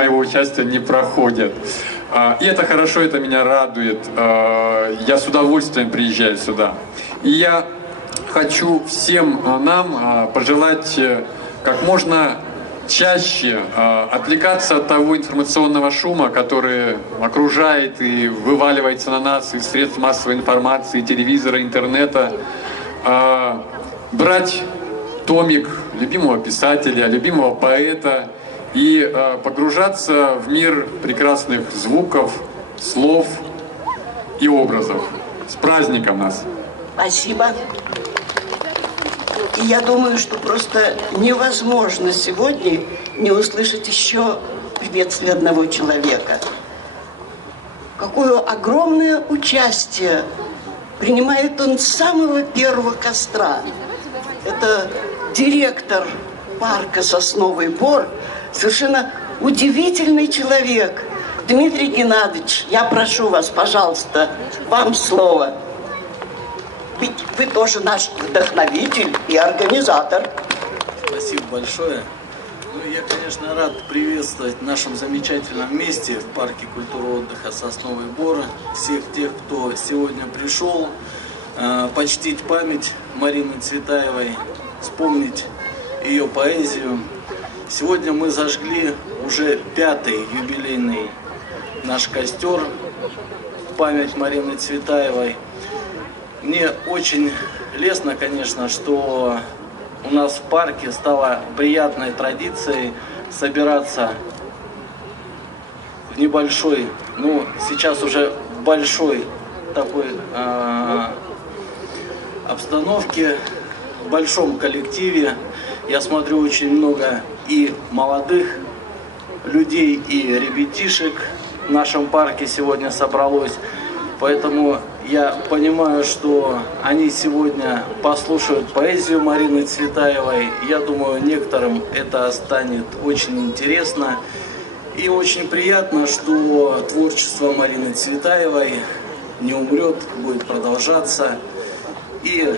моего участия не проходят. И это хорошо, это меня радует. Я с удовольствием приезжаю сюда. И я хочу всем нам пожелать как можно чаще отвлекаться от того информационного шума, который окружает и вываливается на нас из средств массовой информации, телевизора, интернета. Брать томик любимого писателя, любимого поэта и погружаться в мир прекрасных звуков, слов и образов. С праздником нас! Спасибо. И я думаю, что просто невозможно сегодня не услышать еще приветствие одного человека. Какое огромное участие принимает он с самого первого костра. Это директор парка «Сосновый Бор», совершенно удивительный человек. Дмитрий Геннадьевич, я прошу вас, пожалуйста, вам слово. Ведь вы тоже наш вдохновитель и организатор. Спасибо большое. Ну, я, конечно, рад приветствовать в нашем замечательном месте в парке культуры и отдыха «Сосновый Бор» всех тех, кто сегодня пришел, почтить память Марины Цветаевой, вспомнить ее поэзию. Сегодня мы зажгли уже 5-й юбилейный наш костер в память Марины Цветаевой. Мне очень лестно, конечно, что у нас в парке стала приятной традицией собираться в небольшой, ну, сейчас уже в большой такой обстановке, в большом коллективе. Я смотрю, очень много и молодых людей, и ребятишек в нашем парке сегодня собралось. Поэтому я понимаю, что они сегодня послушают поэзию Марины Цветаевой. Я думаю, некоторым это станет очень интересно. И очень приятно, что творчество Марины Цветаевой не умрет, будет продолжаться. И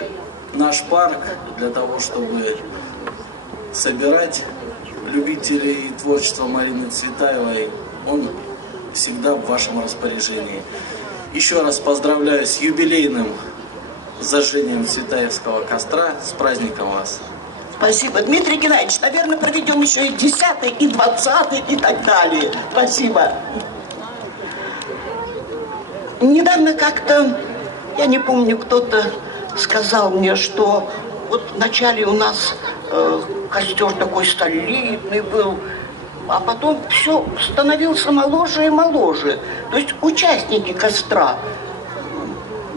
наш парк для того, чтобы собирать любителей творчества Марины Цветаевой, он всегда в вашем распоряжении. Еще раз поздравляю с юбилейным зажжением Цветаевского костра. С праздником вас! Спасибо. Дмитрий Геннадьевич, наверное, проведем еще и 10-й, и 20-й, и так далее. Спасибо. Недавно как-то, я не помню, кто-то сказал мне, что вот вначале у нас костер такой солидный был, а потом все становился моложе и моложе. То есть участники костра,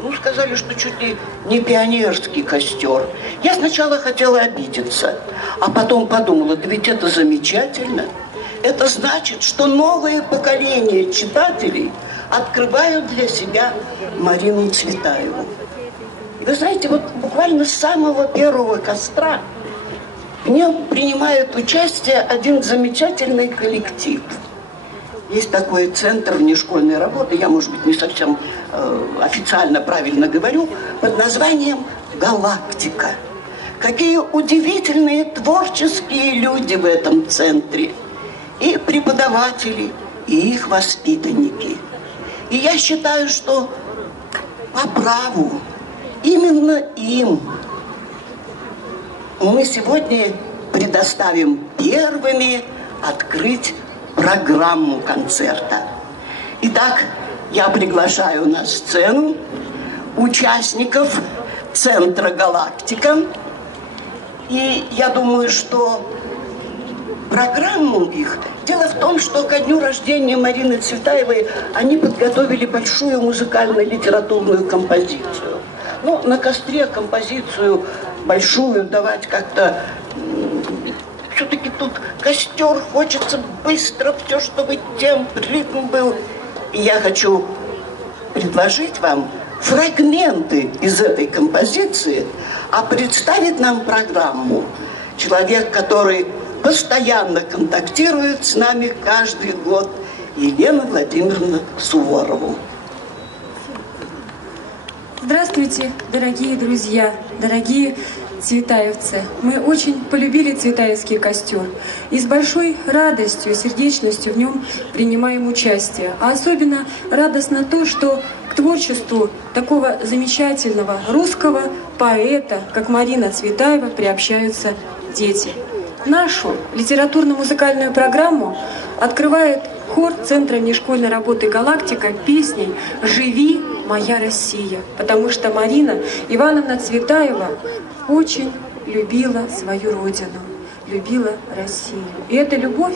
ну, сказали, что чуть ли не пионерский костер. Я сначала хотела обидеться, а потом подумала, да ведь это замечательно. Это значит, что новые поколения читателей открывают для себя Марину Цветаеву. И вы знаете, вот буквально с самого первого костра в нем принимает участие один замечательный коллектив. Есть такой центр внешкольной работы, я, может быть, не совсем официально правильно говорю, под названием «Галактика». Какие удивительные творческие люди в этом центре. И преподаватели, и их воспитанники. И я считаю, что по праву именно им мы сегодня предоставим первыми открыть программу концерта. Итак, я приглашаю на сцену участников Центра «Галактика». И я думаю, что программу их... Дело в том, что ко дню рождения Марины Цветаевой они подготовили большую музыкально-литературную композицию. Ну, на костре композицию большую давать как-то... Все-таки тут костер, хочется быстро все, чтобы темп, ритм был. И я хочу предложить вам фрагменты из этой композиции, а представит нам программу человек, который постоянно контактирует с нами каждый год, Елена Владимировна Суворова. Здравствуйте, дорогие друзья, дорогие цветаевцы, мы очень полюбили Цветаевский костер и с большой радостью и сердечностью в нем принимаем участие. А особенно радостно то, что к творчеству такого замечательного русского поэта, как Марина Цветаева, приобщаются дети. Нашу литературно-музыкальную программу открывает хор Центра внешкольной работы «Галактика» песней «Живи, моя Россия», потому что Марина Ивановна Цветаева очень любила свою родину, любила Россию. И эта любовь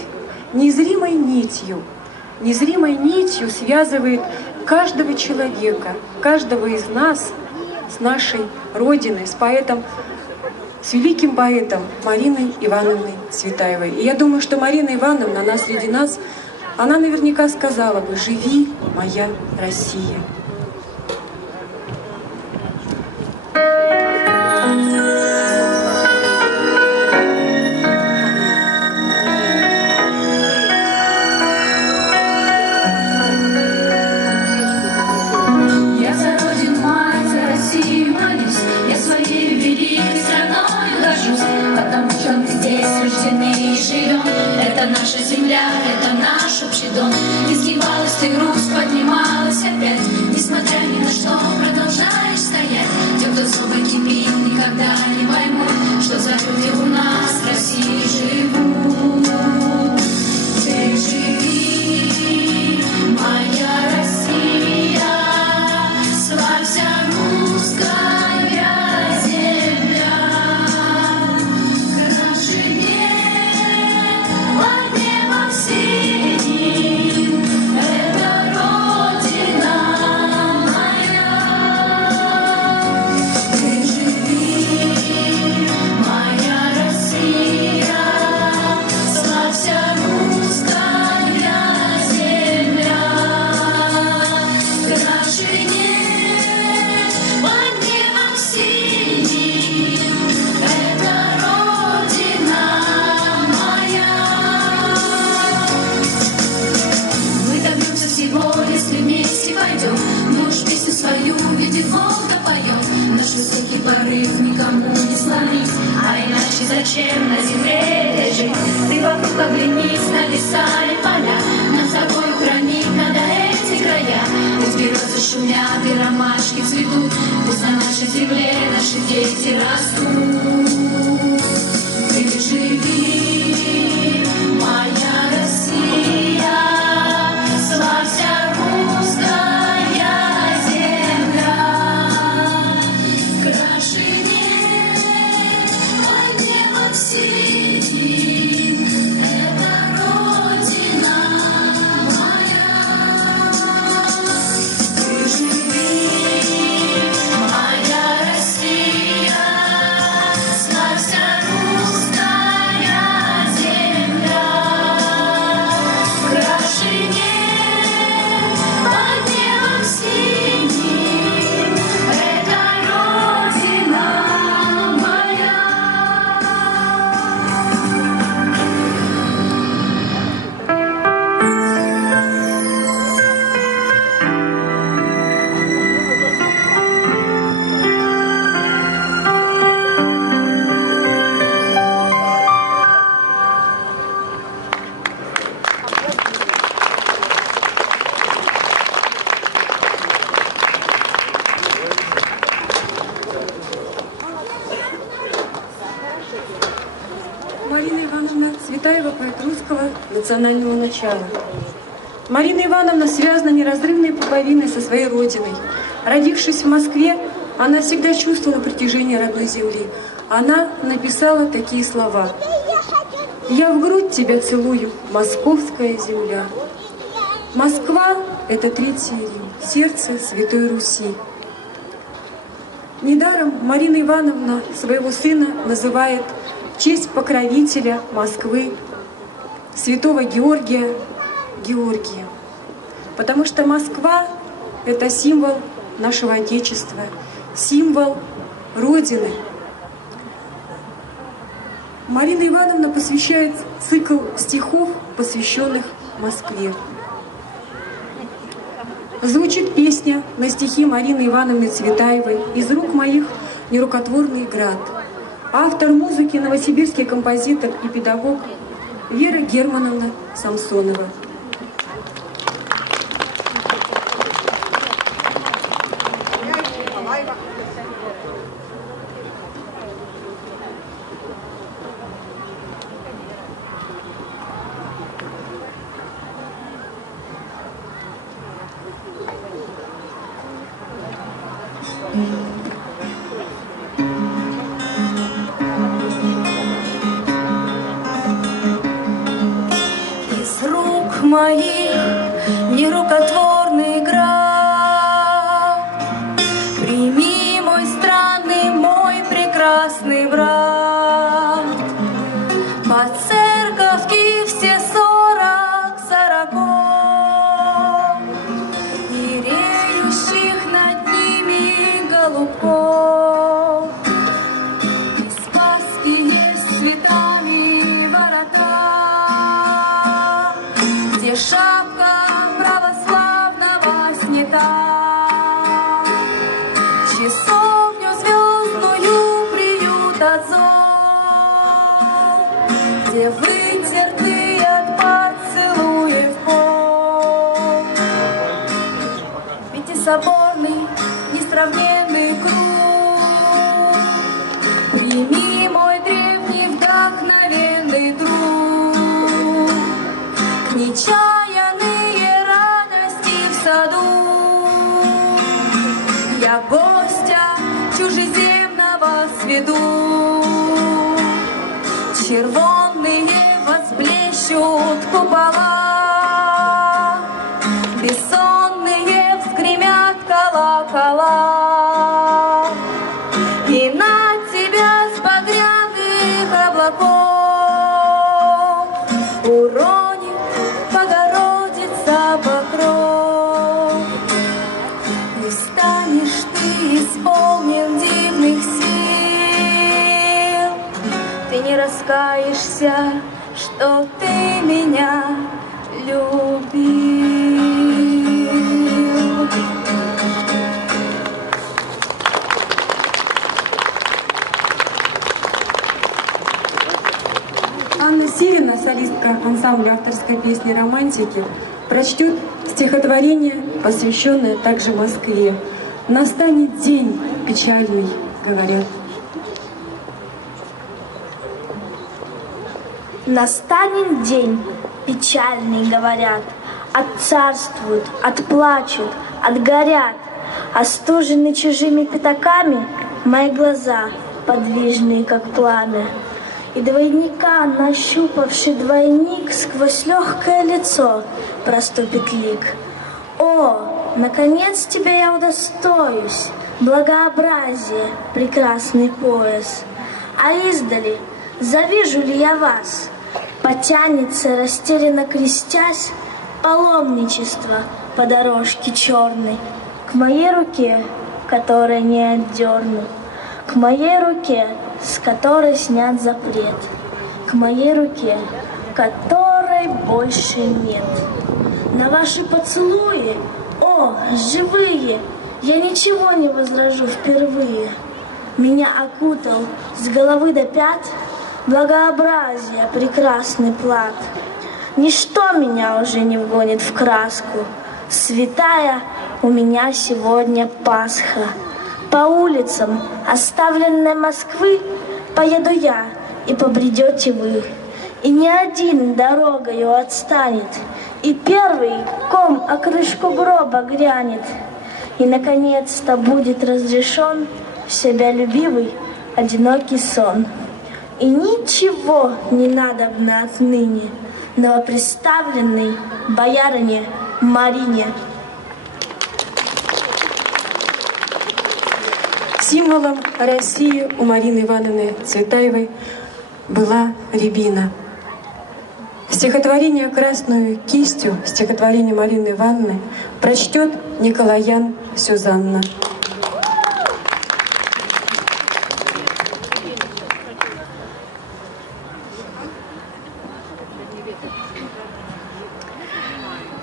незримой нитью связывает каждого человека, каждого из нас с нашей родиной, с поэтом, с великим поэтом Мариной Ивановной Цветаевой. И я думаю, что Марина Ивановна, она среди нас, она наверняка сказала бы: «Живи, моя Россия». Это наша земля, это наш общий дом. Изгибалась ты, грусть поднималась опять. Несмотря ни на что, продолжаешь стоять. Те, кто злобо кипит, никогда не поймут, что за люди у нас в России живут. Ты живи, моя Россия, славься русская земля. Зачем на земле лежит? Ты вокруг оглянись на леса и поля. Нам с тобой хранить надо эти края. Пусть березы шумят и ромашки цветут. Пусть на нашей земле наши дети растут. Ты живи, моя Россия, славься русская земля. Краше Марина Ивановна Цветаева, поэт русского национального начала. Марина Ивановна связана неразрывной пуповиной со своей родиной. Родившись в Москве, она всегда чувствовала притяжение родной земли. Она написала такие слова: «Я в грудь тебя целую, московская земля». Москва — это Третий Рим, сердце Святой Руси. Недаром Марина Ивановна своего сына называет в честь покровителя Москвы, святого Георгия, Георгия. Потому что Москва — это символ нашего Отечества, символ Родины. Марина Ивановна посвящает цикл стихов, посвященных Москве. Звучит песня на стихи Марины Ивановны Цветаевой «Из рук моих нерукотворный град». Автор музыки — новосибирский композитор и педагог Вера Германовна Самсонова. Из рук моих нерукотворный град, прими, мой странный, мой прекрасный брат. По церковке все 40 сороков и реющих над ними голубков. Из Спасски есть цветами ворота, где шапка православного снята. Часовню звездную приют отцов, где вытерты от поцелуев пол. Пятисоборный несравненный круг, прими, мой древний вдохновенный друг. К нечаянные радости в саду я гостя чужеземного сведу. Червонные возблещут купола, бессонные вскремят колокола. И на тебя с багряных облаков уронит Богородица покров. И станешь ты исполнен дивных сил, ты не раскаешься, что ты меня любил. Анна Сирина, солистка ансамбля авторской песни «Романтики», прочтет стихотворение, посвященное также Москве. «Настанет день печальный», говорят. Настанет день печальный, говорят, отцарствуют, отплачут, отгорят, остужены чужими пятаками мои глаза, подвижные, как пламя. И двойника, нащупавший двойник, сквозь легкое лицо проступит лик. О, наконец тебя я удостоюсь, благообразие, прекрасный пояс. А издали завижу ли я вас? Потянется, растерянно крестясь, паломничество по дорожке черной к моей руке, которой не отдерну, к моей руке, с которой снят запрет, к моей руке, которой больше нет. На ваши поцелуи, о, живые, я ничего не возражу впервые. Меня окутал с головы до пят благообразие, прекрасный плат. Ничто меня уже не вгонит в краску. Святая у меня сегодня Пасха. По улицам оставленной Москвы поеду я, и побредете вы. И ни один дорогою отстанет, и первый ком о крышку гроба грянет. И, наконец-то, будет разрешен себялюбивый одинокий сон. И ничего не надобно отныне новоприставленной боярине Марине. Символом России у Марины Ивановны Цветаевой была рябина. Стихотворение «Красную кистью», стихотворение Марины Ивановны, прочтет Николаян Сюзанна.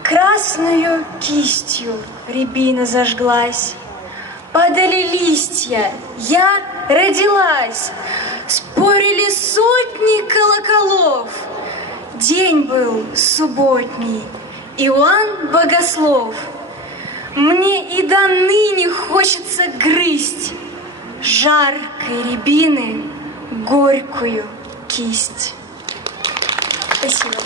Красную кистью рябина зажглась, падали листья, я родилась. С Защитник колоколов. День был субботний, Иоанн Богослов. Мне и до ныне хочется грызть жаркой рябины горькую кисть. Спасибо.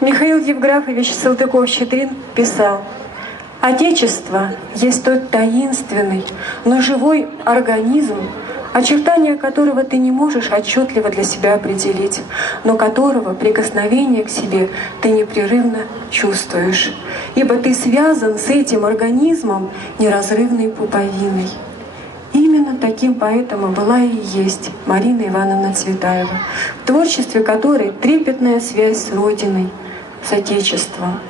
Михаил Евграфович Салтыков-Щедрин писал: «Отечество есть тот таинственный, но живой организм, очертания которого ты не можешь отчетливо для себя определить, но которого прикосновение к себе ты непрерывно чувствуешь, ибо ты связан с этим организмом неразрывной пуповиной». Именно таким поэтом была и есть Марина Ивановна Цветаева, в творчестве которой трепетная связь с Родиной, с Отечеством.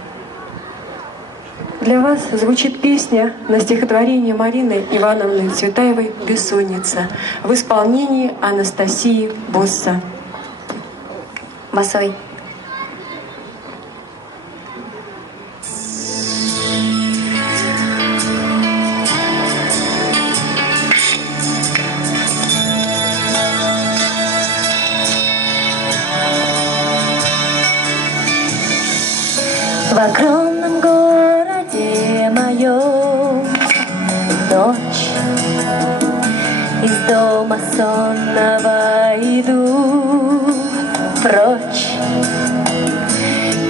Для вас звучит песня на стихотворение Марины Ивановны Цветаевой «Бессонница» в исполнении Анастасии Босса. Басой. В огромном городе моем ночь, из дома сонного иду прочь,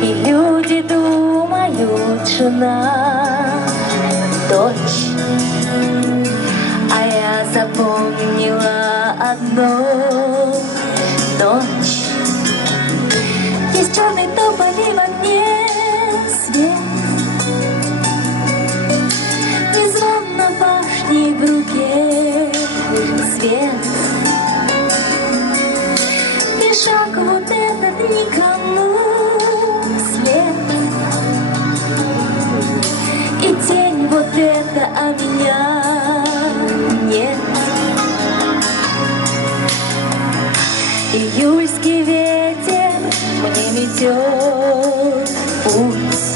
и люди думают, жена, дочь, а я запомнила одно: ночь. Есть черный тополь и в огне свет, и звон на башне в руке свет, и шаг вот этот никому след, и тень вот эта, а меня нет. Июльский ветер мне метет путь,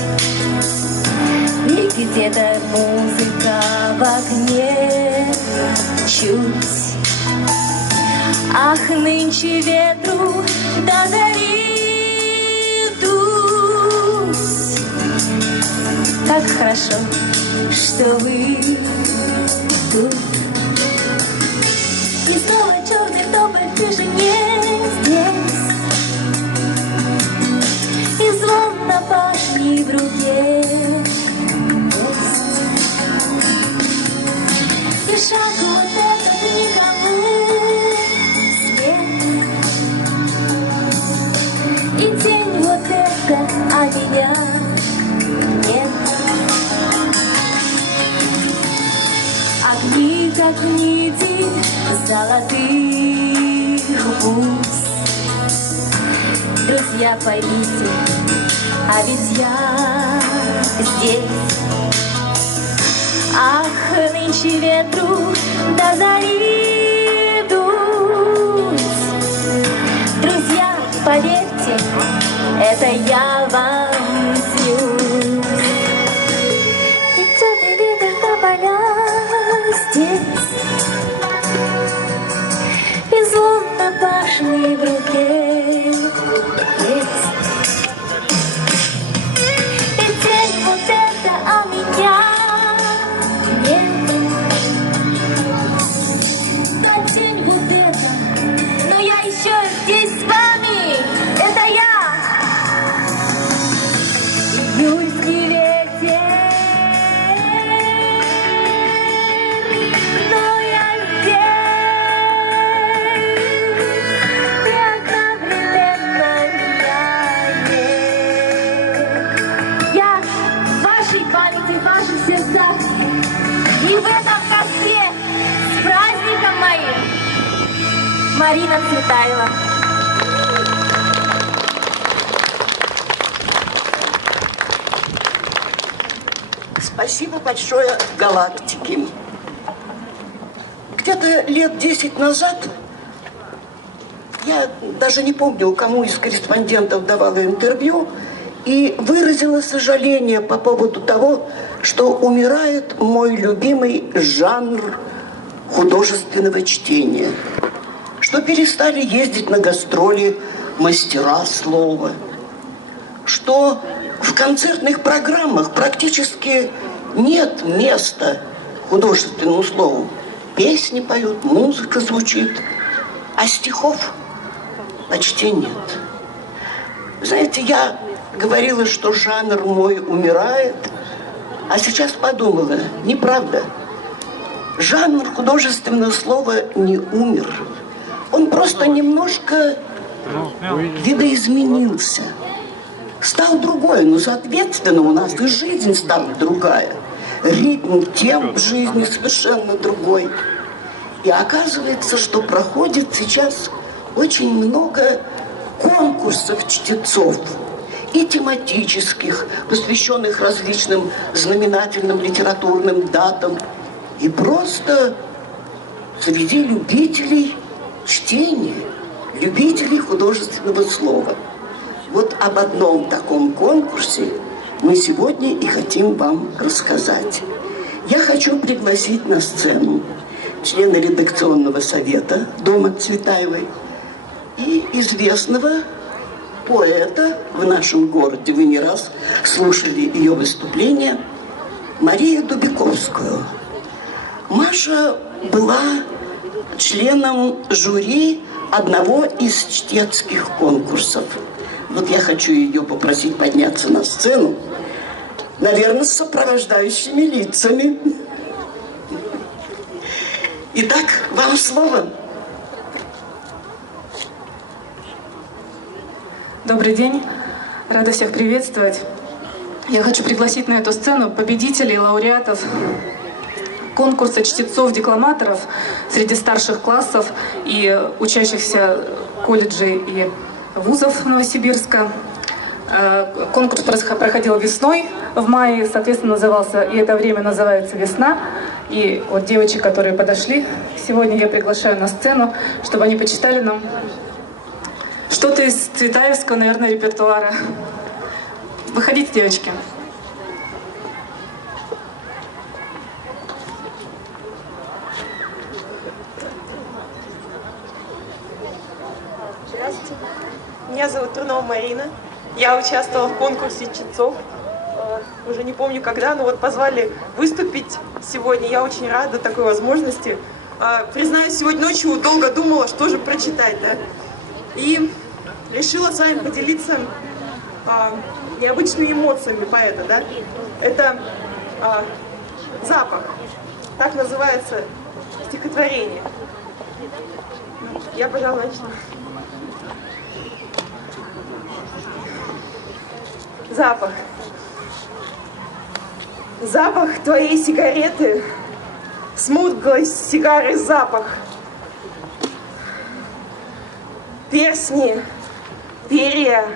и где-то музыка в окне чуть. Ах, нынче ветру до зари дусь. Как хорошо, что вы тут. И снова черный тополь в тишине здесь, и звон на башне в руке есть, и шаг вот этот никому свет, и тень вот эта, а меня нет. Огни, как нити золотых бус. Друзья, поймите, а ведь я здесь. Ах, нынче ветру до зари дуть. Друзья, поверьте, это я вам снюсь. И темный ветер тополя здесь, и звон на башне в руке есть, и тень вот эта, а меня нет. Но тень вот эта, но я еще здесь с вами, это я. Июльский ветер, но я здесь, и одновременно меня нет. Я в вашей памяти, в ваших сердцах, и в этом костре с праздником моим. Марина Цветаева. Спасибо большое «Галактике». Где-то лет 10 назад, я даже не помню, кому из корреспондентов давала интервью, и выразила сожаление по поводу того, что умирает мой любимый жанр художественного чтения, что перестали ездить на гастроли мастера слова, что в концертных программах практически нет места художественному слову. Песни поют, музыка звучит, а стихов почти нет. Знаете, я говорила, что жанр мой умирает, а сейчас подумала, неправда. Жанр художественного слова не умер. Он просто немножко видоизменился. Стал другой, но, соответственно, у нас и жизнь стала другая. Ритм, темп жизни совершенно другой. И оказывается, что проходит сейчас очень много конкурсов чтецов. И тематических, посвященных различным знаменательным литературным датам. И просто среди любителей чтения, любителей художественного слова. Вот об одном таком конкурсе мы сегодня и хотим вам рассказать. Я хочу пригласить на сцену члена редакционного совета Дома Цветаевой и известного поэта в нашем городе. Вы не раз слушали ее выступление. Марию Дубиковскую. Маша была членом жюри одного из чтецких конкурсов. Вот я хочу ее попросить подняться на сцену, наверное, с сопровождающими лицами. Итак, вам слово. Добрый день. Рада всех приветствовать. Я хочу пригласить на эту сцену победителей, лауреатов конкурса чтецов-декламаторов среди старших классов и учащихся колледжей и вузов Новосибирска. Конкурс проходил весной, в мае, соответственно, назывался, и это время называется «Весна». И вот девочек, которые подошли, сегодня я приглашаю на сцену, чтобы они почитали нам что-то из цветаевского, наверное, репертуара. Выходите, девочки. Здравствуйте. Меня зовут Турнова Марина. Я участвовала в конкурсе чтецов. Уже не помню когда, но вот позвали выступить сегодня. Я очень рада такой возможности. Признаюсь, сегодня ночью долго думала, что же прочитать, да? И решила с вами поделиться необычными эмоциями поэта, да? Это запах. Так называется стихотворение. Я, пожалуй, начну. Запах. Запах твоей сигареты, смуглой сигары запах. Перстни, перья,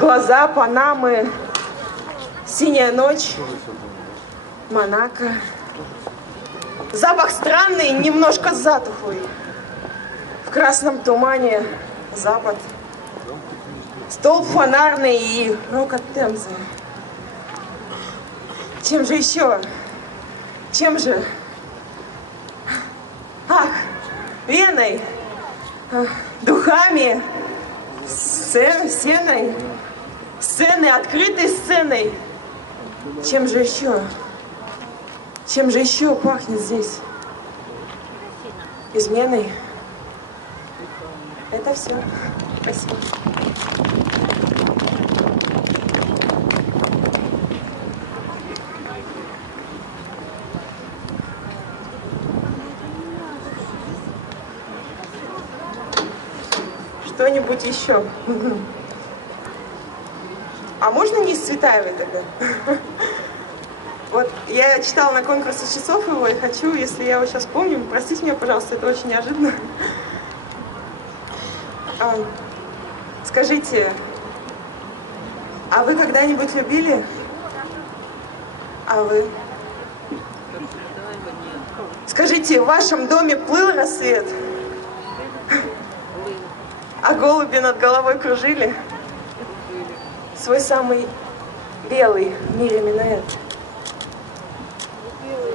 глаза Панамы, синяя ночь, Монако. Запах странный, немножко затухлый. В красном тумане запад. Столб фонарный и рокот Темзы. Чем же еще? Чем же? Ах, веной, духами, сценой, сценой, открытой сценой. Чем же еще? Чем же еще пахнет здесь? Изменой. Это все. Спасибо. Что-нибудь еще? А можно не из Цветаевой тогда? Вот я читала на конкурсе чтецов его и хочу, если я его сейчас помню, простите меня, пожалуйста, это очень неожиданно. Скажите, а вы когда-нибудь любили? А вы? Скажите, в вашем доме плыл рассвет? А голуби над головой кружили? Свой самый белый в мире минуэт.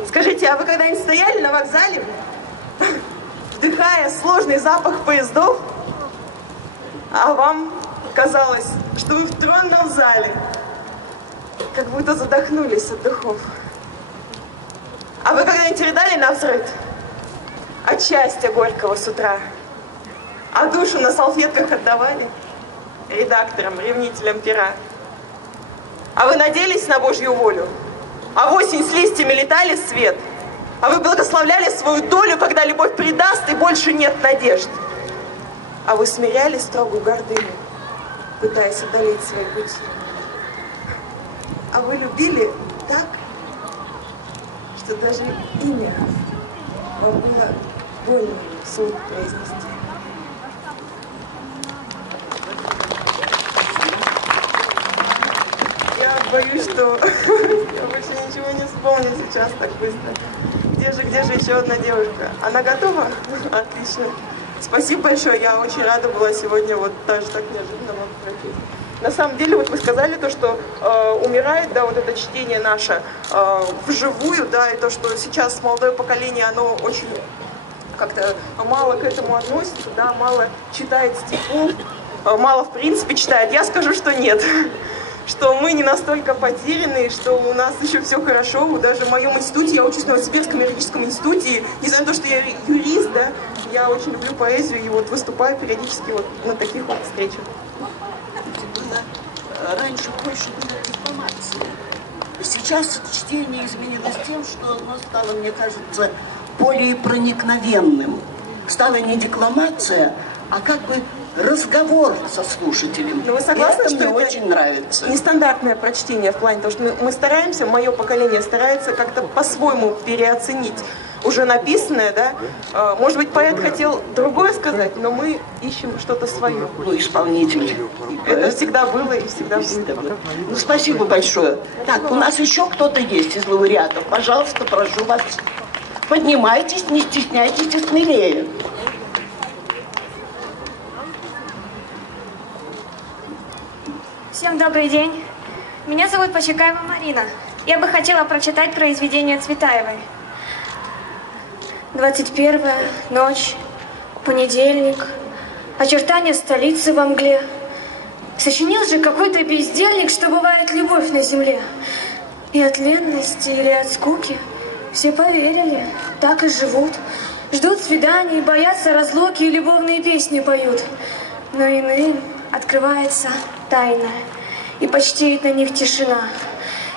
Скажите, а вы когда-нибудь стояли на вокзале, вдыхая сложный запах поездов, а вам казалось, что вы в тронном зале, как будто задохнулись от духов? А вы когда-нибудь рыдали навзрыд от счастья горького с утра, а душу на салфетках отдавали редакторам, ревнителям пера? А вы надеялись на Божью волю? А в осень с листьями летали в свет? А вы благословляли свою долю, когда любовь предаст и больше нет надежд? А вы смиряли строгую гордыню, пытаясь одолеть свои пути? А вы любили так, что даже имя вам было больно вслух произнести? Я боюсь, что я больше ничего не вспомню сейчас так быстро. Где же еще одна девушка? Она готова? Отлично. Спасибо большое. Я очень рада была сегодня вот даже так неожиданно вам пройти. На самом деле, вот вы сказали то, что умирает, да, вот это чтение наше вживую, да, и то, что сейчас молодое поколение, оно очень как-то мало к этому относится, да, мало читает стихов, мало в принципе читает. Я скажу, что нет. Что мы не настолько потеряны, что у нас еще все хорошо. Даже в моем институте, я учусь в Новосибирском юридическом институте, несмотря на то, что я юрист, да, я очень люблю поэзию и вот выступаю периодически вот на таких вот встречах. Раньше больше было информации. Сейчас чтение изменилось тем, что оно стало, мне кажется, более проникновенным. Стала не декламация, а как бы разговор со слушателем. Но вы согласны, это что мне это очень нравится? Нестандартное прочтение в плане того, что мы стараемся, мое поколение старается как-то по-своему переоценить уже написанное, да? Может быть, поэт хотел другое сказать, но мы ищем что-то свое. Ну, исполнитель. Это всегда было и всегда будет. Ну, спасибо большое. Так, у нас еще кто-то есть из лауреатов. Пожалуйста, прошу вас. Поднимайтесь, не стесняйтесь и смелее. Всем добрый день. Меня зовут Почекаева Марина. Я бы хотела прочитать произведение Цветаевой. 21-я ночь, понедельник, очертания столицы во мгле. Сочинил же какой-то бездельник, что бывает любовь на земле. И от ленности или от скуки все поверили, так и живут. Ждут свиданий, боятся разлуки и любовные песни поют. Но иным открывается тайна, и почти на них тишина.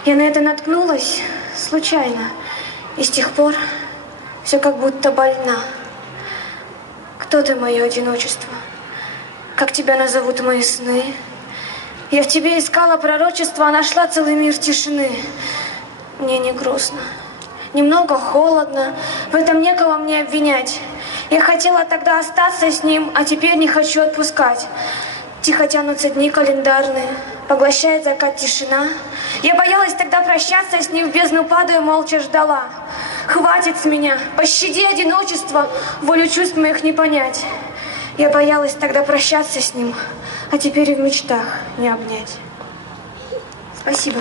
Я на это наткнулась случайно, и с тех пор все как будто больна. Кто ты, мое одиночество? Как тебя назовут мои сны? Я в тебе искала пророчество, а нашла целый мир тишины. Мне не грустно, немного холодно, в этом некого мне обвинять. Я хотела тогда остаться с ним, а теперь не хочу отпускать. Тихо тянутся дни календарные, поглощает закат тишина. Я боялась тогда прощаться с ним, в бездну падая, молча ждала. Хватит с меня, пощади одиночество, волю чувств моих не понять. Я боялась тогда прощаться с ним, а теперь и в мечтах не обнять. Спасибо.